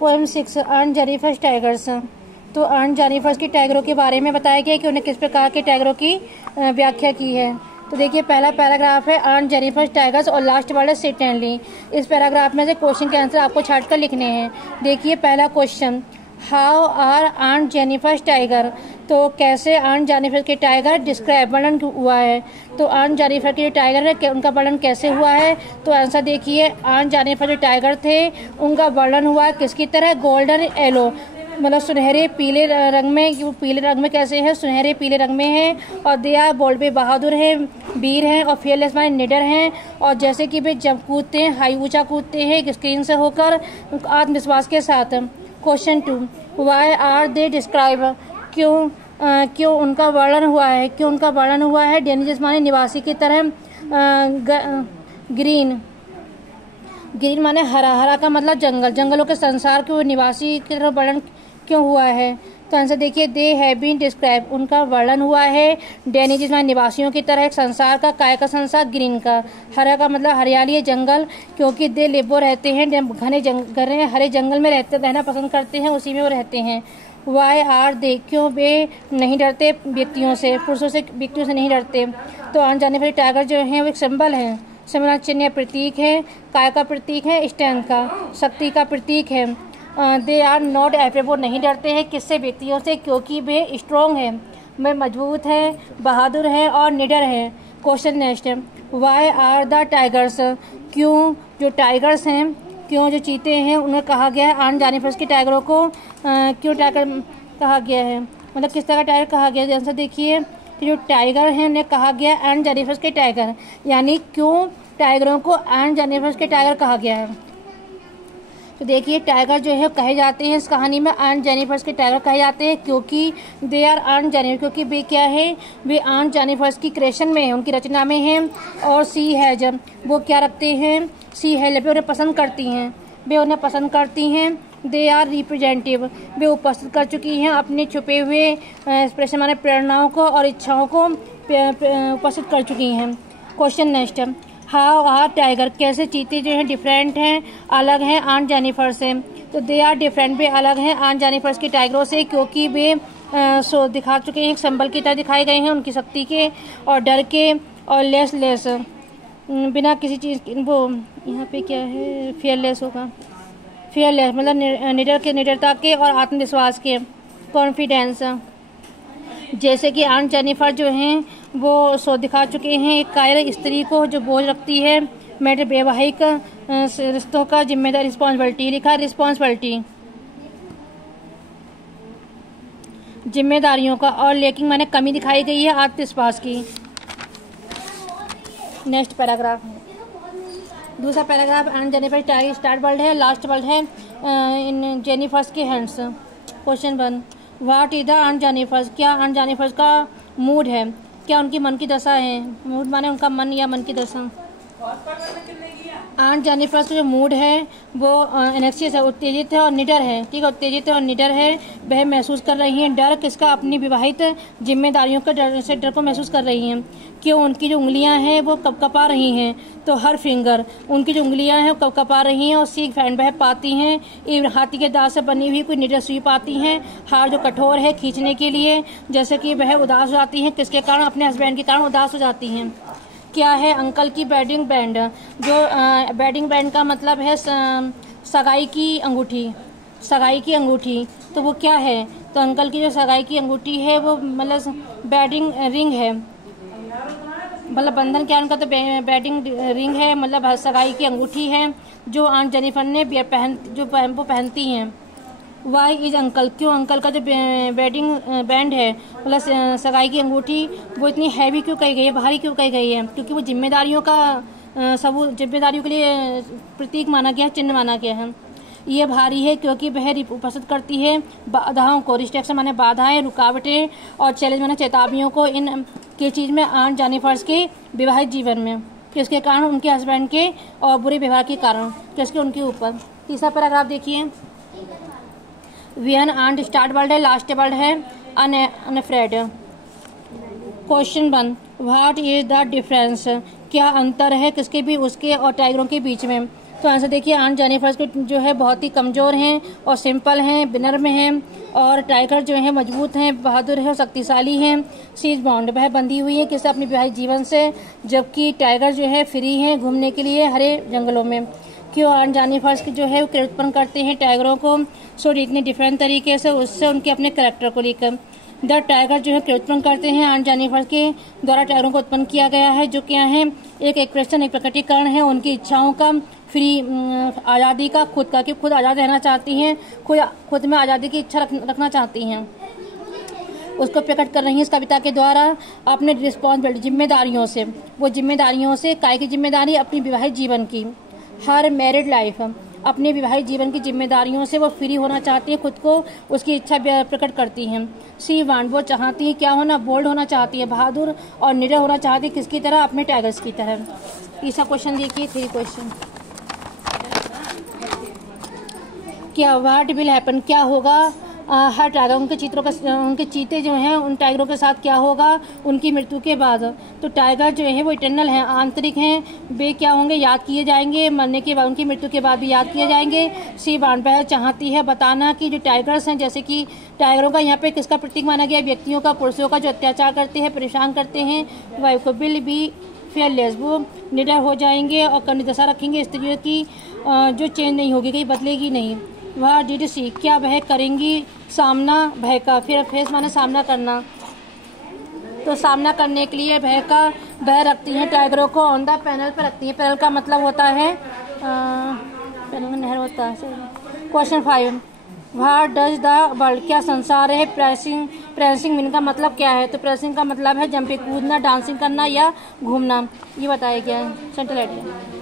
Poem 6 earn Jennifer's tigers. तो earn Jennifer's की टाइगरों के बारे में बताया गया कि उन्हें किस प्रकार के टाइगरों की व्याख्या की है। तो देखिए पहला पैराग्राफ है अर्न जेनिफर्स टाइगर्स और लास्ट वर्ड है सिट एंड ली। इस पैराग्राफ में से क्वेश्चन के आंसर आपको छाट कर लिखने हैं। देखिए पहला क्वेश्चन, हाउ आर अर्न जेनिफर्स टाइगर। तो कैसे अर्न जेनिफर के टाइगर डिस्क्राइब वर्णन हुआ है। तो अर्न जेनिफर के जो टाइगर है उनका वर्णन कैसे हुआ है। तो आंसर देखिए अर्न जेनिफर जो टाइगर थे उनका वर्णन हुआ है किसकी तरह, गोल्डन येलो, मतलब सुनहरे पीले रंग में। वो पीले रंग में कैसे हैं, सुनहरे पीले रंग में हैं। और दे आर बोल्ड, वे बहादुर हैं, वीर हैं। और फियरलेस माने निडर हैं। और जैसे कि वे जब कूदते हैं हाई ऊंचा कूदते हैं एक स्क्रीन से होकर आत्मविश्वास के साथ। Question 2, why are they describe, क्यों उनका वर्णन हुआ है, क्यों उनका वर्णन हुआ है डेंजरस माने निवासी की तरह, ग्रीन माने हरा, हरा का मतलब जंगल, जंगलों के संसार के निवासी की तरह वर्णन क्यों हुआ है। तो आंसर देखिए दे हैव बीन डिस्क्राइब, उनका वर्णन हुआ है डेनिजिस माने निवासियों की तरह, एक संसार का, काय का संसार, ग्रीन का, हरा का मतलब हरियाली है जंगल, क्योंकि दे लिव वो रहते हैं घने जंगल, हरे जंगल में रहना पसंद करते हैं, उसी में वो रहते हैं। वाई आर दे, क्यों वे नहीं डरते व्यक्तियों से, पुरुषों से, व्यक्तियों से नहीं डरते। तो आन जाने वाले टाइगर जो है वो एक सिंबल है, सिंबल चिन्ह या प्रतीक है, काय का प्रतीक है, स्ट्रेंथ का, शक्ति का प्रतीक है। दे आर नॉट एफ्रेड, वो नहीं डरते हैं किससे, व्यक्तियों से, क्योंकि वे स्ट्रॉन्ग हैं, वे मजबूत हैं, बहादुर हैं और निडर हैं। Question next, why are the tigers, क्यों जो टाइगर्स हैं, क्यों जो चीते हैं उन्हें कहा गया है, आन जेनिफर्स के टाइगरों को क्यों टाइगर कहा गया है, मतलब किस तरह का टाइगर कहा गया है। आंसर देखिए कि जो टाइगर हैं उन्हें कहा गया है आन जेनिफर्स के टाइगर, यानी क्यों टाइगरों को आन जेनिफर्स के टाइगर कहा गया है। तो देखिए टाइगर जो है कहे जाते हैं इस कहानी में आन जेनिफर्स के टाइगर कहे जाते हैं क्योंकि दे आर आन जेनिफर, क्योंकि वे क्या है, वे आन जेनिफर्स की क्रिएशन में है, उनकी रचना में है। और सी है जब वो क्या रखते हैं, सी है वे उन्हें पसंद करती हैं, वे उन्हें पसंद करती हैं। दे आर रिप्रेजेंटिव, वे उपस्थित कर चुकी हैं अपने छुपे हुए एक्सप्रेशन माने प्रेरणाओं को और इच्छाओं को उपस्थित कर चुकी हैं। Question next, how are tiger, कैसे चीते जो हैं डिफरेंट हैं, अलग हैं आन जेनिफर से। तो दे आर डिफरेंट, वे अलग हैं आन जेनिफर्स के टाइगरों से क्योंकि वे दिखा चुके हैं, एक सिंबल की तरह दिखाए गए हैं उनकी शक्ति के और डर के, और लेस बिना किसी चीज़, वो यहाँ पे क्या है, फियरलेस होगा, फियरलेस मतलब निडरता के और आत्मविश्वास के, कॉन्फिडेंस। जैसे कि आन जेनिफर जो हैं वो दिखा चुके हैं एक कायर स्त्री को जो बोझ रखती है, मैटर वैवाहिक रिश्तों का जिम्मेदार, रिस्पॉन्सिबिलिटी लिखा है, रिस्पॉन्सिबिलिटी जिम्मेदारियों का, और लेकिन मैंने कमी दिखाई गई है आत्मविश्वास की। नेक्स्ट पैराग्राफ, दूसरा पैराग्राफ आन जेनिफर टाइगर स्टार्ट वर्ड है, लास्ट वर्ड है इन जेनिफर्स के hands. Question 1, what is the आन जेनिफर्स, क्या आन जेनिफर्स का मूड है, क्या उनकी मन की दशा है, मूड माने उनका मन या मन की दशा। आन जेनिफर्स का जो मूड है वो एनेक्सियस है, उत्तेजित है और निडर है, ठीक है, उत्तेजित है और निडर है। वह महसूस कर रही हैं डर किसका, अपनी विवाहित जिम्मेदारियों का डर को महसूस कर रही हैं। क्यों, उनकी जो उंगलियां हैं वो कपकपा रही हैं, तो हर फिंगर, उनकी जो उंगलियां हैं वो कपकपा रही हैं। और सीख फैंड वह पाती हैं, हाथी के दांत से बनी हुई कोई निडर सुई पाती हैं, हार जो कठोर है खींचने के लिए, जैसे कि वह उदास हो जाती हैं, किसके कारण, अपने हस्बैंड के कारण उदास हो जाती हैं। क्या है, अंकल की वेडिंग बैंड, जो वेडिंग बैंड का मतलब है सगाई की अंगूठी, सगाई की अंगूठी, तो वो क्या है, तो अंकल की जो सगाई की अंगूठी है वो मतलब वेडिंग रिंग है, मतलब बंधन क्या उनका, तो वेडिंग रिंग है, मतलब सगाई की अंगूठी है जो आंट जेनिफर ने वो पहनती हैं। वाई इज अंकल, क्यों अंकल का जो वेडिंग बैंड है मतलब सगाई की अंगूठी वो इतनी हैवी क्यों कही गई है, भारी क्यों कही गई है, क्योंकि वो जिम्मेदारियों का जिम्मेदारियों के लिए प्रतीक माना गया है, चिन्ह माना गया है। ये भारी है क्योंकि वह उपस्थित करती है बाधाओं को, रिस्ट्रिक्शन माने बाधाएं, रुकावटें, और चैलेंज माने चेतावनियों को, इन की चीज़ में आंट जेनिफर्स के विवाहित जीवन में, किसके कारण, उनके हस्बैंड के और बुरे व्यवहार के कारण, किसके, उनके ऊपर। तीसरा पैराग्राफ देखिए, वीएन आंट स्टार्ट वर्ड है, लास्ट वर्ड है unafraid. Question 1, what is the difference, क्या अंतर है किसके भी, उसके और टाइगरों के बीच में। तो आंसर देखिए आंट जेनिफर के जो है बहुत ही कमज़ोर हैं और सिंपल हैं, नर्म हैं, और टाइगर जो है मजबूत हैं, बहादुर है और शक्तिशाली हैं। शी इज बाउंड, वह बंधी हुई है किससे? अपने विवाहित जीवन से, जबकि टाइगर जो है फ्री हैं घूमने के लिए हरे जंगलों में। क्यों आंट जेनिफर की जो है वो उत्पन्न करते हैं टाइगरों को सो इतने डिफरेंट तरीके से, उससे उनके अपने करेक्टर को लेकर। द टाइगर जो है उत्पन्न करते हैं आंट जेनिफर के द्वारा टाइगरों को उत्पन्न किया गया है, जो क्या है? एक एक्सप्रेशन, एक प्रकटीकरण है उनकी इच्छाओं का, फ्री आज़ादी का, खुद का, कि खुद आज़ाद रहना चाहती हैं, खुद में आज़ादी की इच्छा रखना चाहती हैं, उसको प्रकट कर रही हैं इस कविता के द्वारा अपने रिस्पॉन्सिबिलिटी, जिम्मेदारियों से। वो जिम्मेदारियों से काय की जिम्मेदारी? अपनी विवाहित जीवन की, हर मैरिड लाइफ, अपने विवाहित जीवन की जिम्मेदारियों से वो फ्री होना चाहती है, खुद को उसकी इच्छा प्रकट करती हैं। शी वांट, वो चाहती है क्या होना? बोल्ड होना चाहती है, बहादुर और निडर होना चाहती है, किसकी तरह? अपने टाइगर्स की तरह। तीसरा क्वेश्चन देखिए, 3 क्वेश्चन। क्या व्हाट विल हैपन, क्या होगा? हर टाइगर, उनके चित्रों का, उनके चीते जो हैं उन टाइगरों के साथ क्या होगा उनकी मृत्यु के बाद? तो टाइगर जो है वो इटर्नल हैं, आंतरिक हैं, वे क्या होंगे? याद किए जाएंगे, मरने के बाद, उनकी मृत्यु के बाद भी याद किए जाएंगे। शी वांट, वह चाहती है बताना कि जो टाइगर्स हैं, जैसे कि टाइगरों का यहाँ पे किसका प्रतीक माना गया? व्यक्तियों का, पुरुषों का, जो अत्याचार करते हैं, परेशान करते हैं वाइफ को। विल बी फेयरलेस, वो निडर हो जाएंगे और करनी दशा रखेंगे स्त्रियों की, जो चेंज नहीं होगी, कहीं बदलेगी नहीं। वह डिड सी, क्या वह करेंगी सामना भय का? फिर फेस माने सामना करना, तो सामना करने के लिए भय का, भय रखती हैं टाइगरों को ऑन द पैनल पर रखती हैं। पैनल का मतलब होता है पैनल में नहर होता है। Question 5, what does the world, क्या संसार है? प्रेसिंग मीन का मतलब क्या है? तो प्रेसिंग का मतलब है जंपिंग, कूदना, डांसिंग करना या घूमना, ये बताया गया है। Central idea.